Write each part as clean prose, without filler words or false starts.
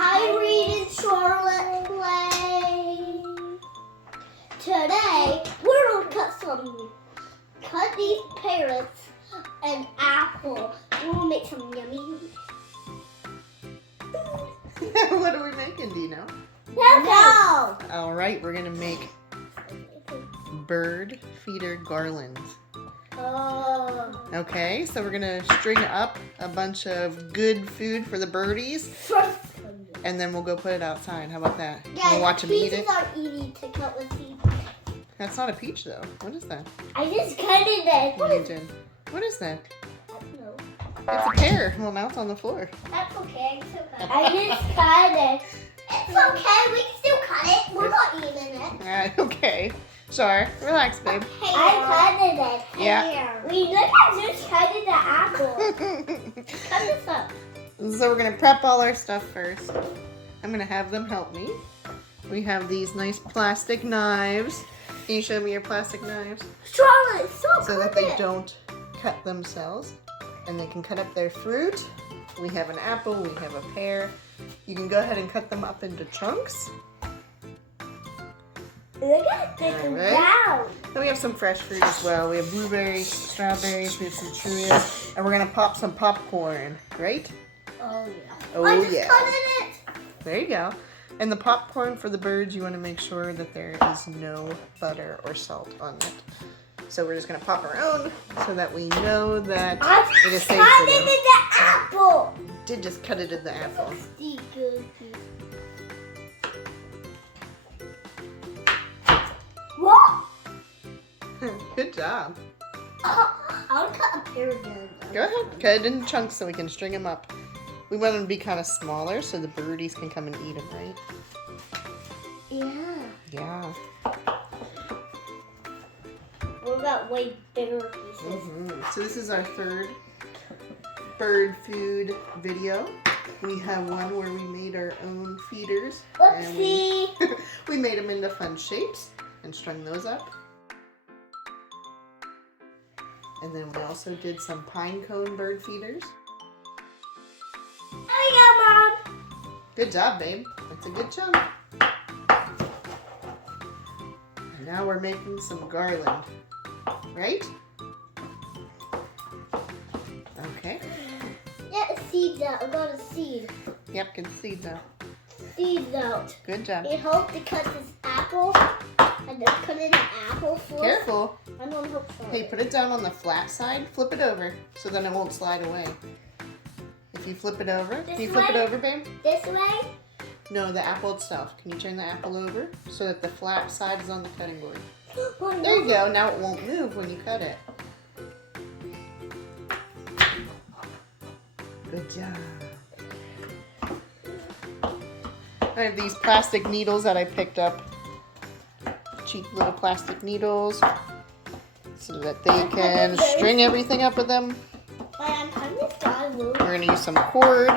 Hi, Reed and Charlotte play. Today, we're gonna cut these carrots and apple. We'll make some yummy. What are we making, do you know? No. All right, we're gonna make bird feeder garlands. Oh. Okay, so we're gonna string up a bunch of good food for the birdies, and then we'll go put it outside. How about that? Yeah, We'll watch them eat it. Peaches are easy to cut with teeth. That's not a peach though. What is that? I just cut it. You did. What is that? I don't know. It's a pear. Well, now it's on the floor. That's okay. I just cut it. It's okay. We can still cut it. We're not eating it. Okay. Sure. Relax, babe. I cut it. Yeah. We look at just cutting the apple. Cut this up. So we're gonna prep all our stuff first. I'm gonna have them help me. We have these nice plastic knives. Can you show me your plastic knives? Charlotte, So that they don't cut themselves. And they can cut up their fruit. We have an apple, we have a pear. You can go ahead and cut them up into chunks. Look at this down. Then we have some fresh fruit as well. We have blueberries, strawberries, we have some churros, and we're gonna pop some popcorn, right? Oh yeah. Oh I just yeah. cut it. There you go. And the popcorn for the birds, you want to make sure that there is no butter or salt on it. So we're just gonna pop our own so that we know that it is safe cut for them. it in the apple. Did just cut it in the apple. What? Good job. I'll cut a pear again. Go ahead, cut it in chunks so we can string them up. We want them to be kind of smaller so the birdies can come and eat them, right? Yeah. Yeah. What about way bigger pieces? So this is our third bird food video. We have one where we made our own feeders. Oopsie. And we made them into fun shapes and strung those up. And then we also did some pine cone bird feeders. Oh yeah, Mom. Good job, babe. That's a good chunk. And now we're making some garland, right? Okay. Get seeds out. I got a seed. Yep, get the seeds out. Seeds out. Good job. It helped to cut this apple and then put in an apple first. Careful. I don't hope so. Hey, put it down on the flat side. Flip it over so then it won't slide away. If you flip it over, can you flip it over, babe? This way? No, the apple itself. Can you turn the apple over so that the flat side is on the cutting board? Oh, no. There you go. Now it won't move when you cut it. Good job. I have these plastic needles that I picked up. Cheap little plastic needles so that they can string everything up with them. We're going to use some cord.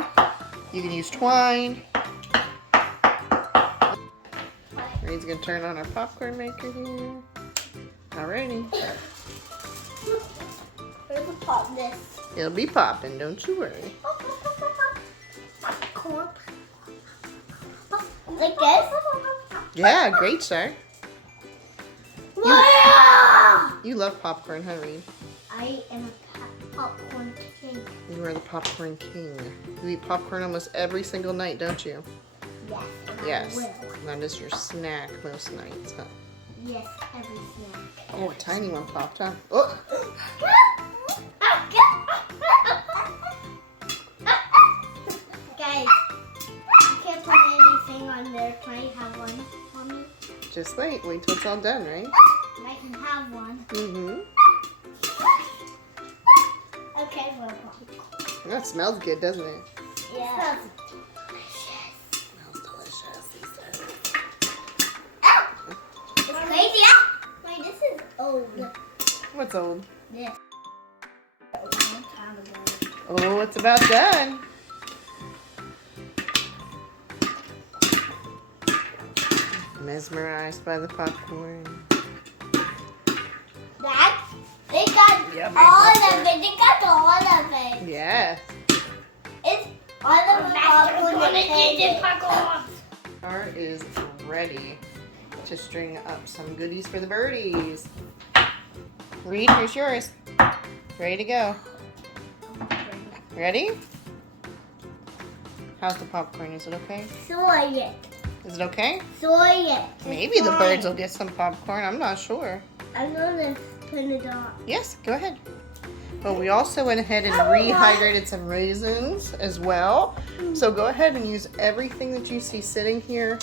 You can use twine. Reed's going to turn on our popcorn maker here. Alrighty. Where's the pop this? It'll be popping, don't you worry. Popcorn. Like this? Yeah, great start. Wow! You love popcorn, huh, Reed? I am a popcorn king. You are the popcorn king. You eat popcorn almost every single night, don't you? Yes. Yes. I will. That is your snack most nights, huh? Yes, every snack. Oh, a tiny one popped, huh? Oh! Guys, you can't put anything on there. Can I have one, Mommy? Just wait till it's all done, right? I can have one. Mm-hmm. Okay, well, pop. That smells good, doesn't it? Yeah. Smells delicious, he says. Oh! It's crazy. Wait, this is old. What's old? This. A long time ago. Oh, it's about done. Mesmerized by the popcorn. Dad, they got Yummy all popcorn. of it. They got all of it. Yeah. It's I love popcorn. Our is ready to string up some goodies for the birdies. Reed, here's yours. Ready to go. Ready? How's the popcorn? Is it okay? Soy it. Is it okay? Soy it. Maybe the birds will get some popcorn. I'm not sure. I'm gonna put it on. Yes, go ahead. But we also went ahead and rehydrated some raisins as well. So go ahead and use everything that you see sitting here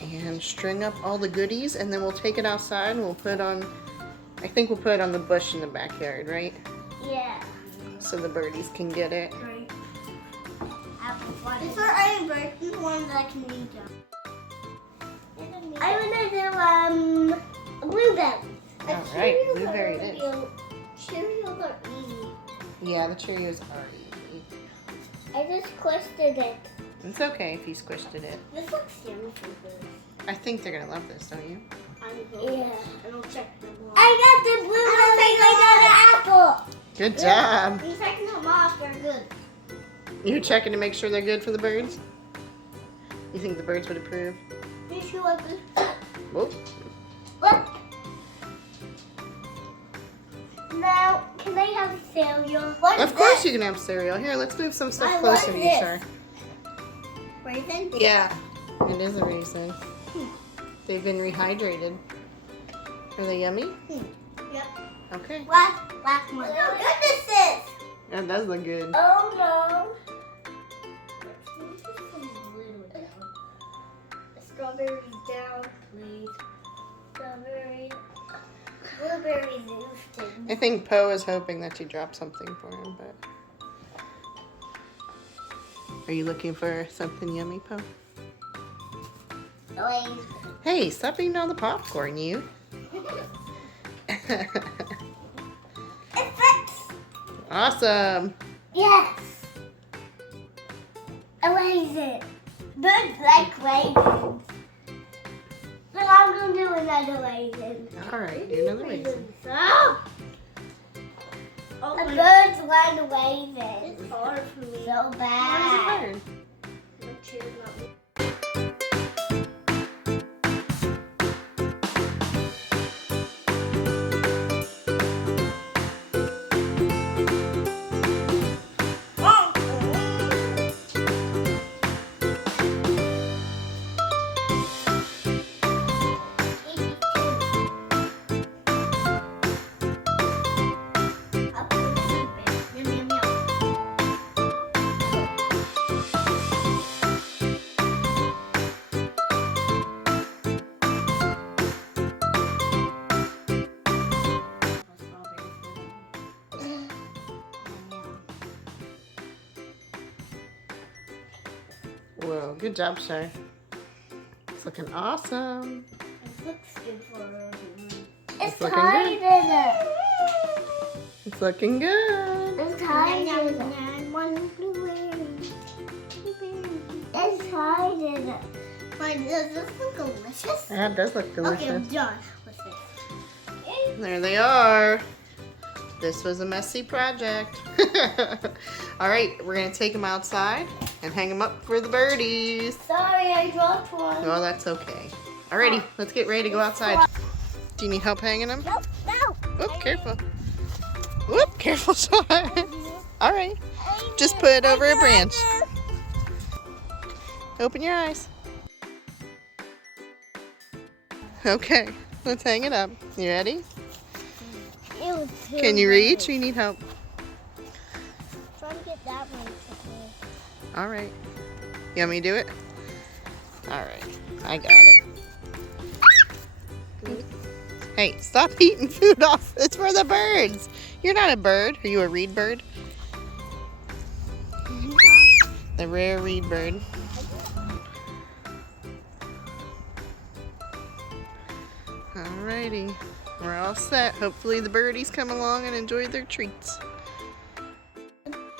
and string up all the goodies, and then we'll take it outside and we'll put it on, I think we'll put it on the bush in the backyard, right? Yeah. So the birdies can get it. Right. It's for iron bird. This one that I can read on. I'm gonna do blueberry. Alright, blueberry it is. Cheerios are easy. Yeah, the Cheerios are easy. I just twisted it. It's okay if you squished it. This looks yummy for this. I think they're gonna love this, don't you? Yeah. I don't check them off. I got the blueberry. I got the apple. Good job. I'm checking them off. They're good. You're checking to make sure they're good for the birds? You think the birds would approve? You sure what this? Whoop. What? Now, can I have cereal? What is Of course this? you can have cereal. Here, let's move some stuff I closer like to you, this. sir. Raisin? Yeah, it is a raisin. They've been rehydrated. Are they yummy? Yep. Okay. Last one. Look how good this is. That does look good. Oh no. Strawberries down, please. Strawberries. Blueberries roasted. I think Poe is hoping that you drop something for him, but... Are you looking for something yummy, Poe? Lay's. Hey, stop eating all the popcorn, you. It fits. Awesome. Yes. A raisin. Birds like raisins. So I'm going to do another raisin. All right, do another raisin. Oh. The birds want raisins. It's hard for me. So bad. Whoa, good job, Shy. It's looking awesome. It looks good for everyone. It's It's looking hiding good. it. It's looking good. It's hiding it. One blueberry. It's hiding it. Wait, does this look delicious? That does look delicious. Okay, I'm done with this. There they are. This was a messy project. All right, we're gonna take them outside and hang them up for the birdies. Sorry, I dropped one. Oh, that's okay. Alrighty, let's get ready to go outside. Do you need help hanging them? No, no. Whoop, careful. Whoop, careful, Sean. All right, just put it over a branch. Open your eyes. Okay, let's hang it up. You ready? Can you reach or you need help? Try to get that one. All right. You want me to do it? All right, I got it. Hey, stop eating food off. It's for the birds. You're not a bird. Are you a reed bird? The rare reed bird. Alrighty, we're all set. Hopefully the birdies come along and enjoy their treats.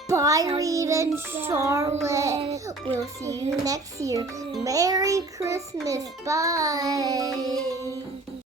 Bye, Reed and Charlotte. We'll see you next year. Merry Christmas. Bye.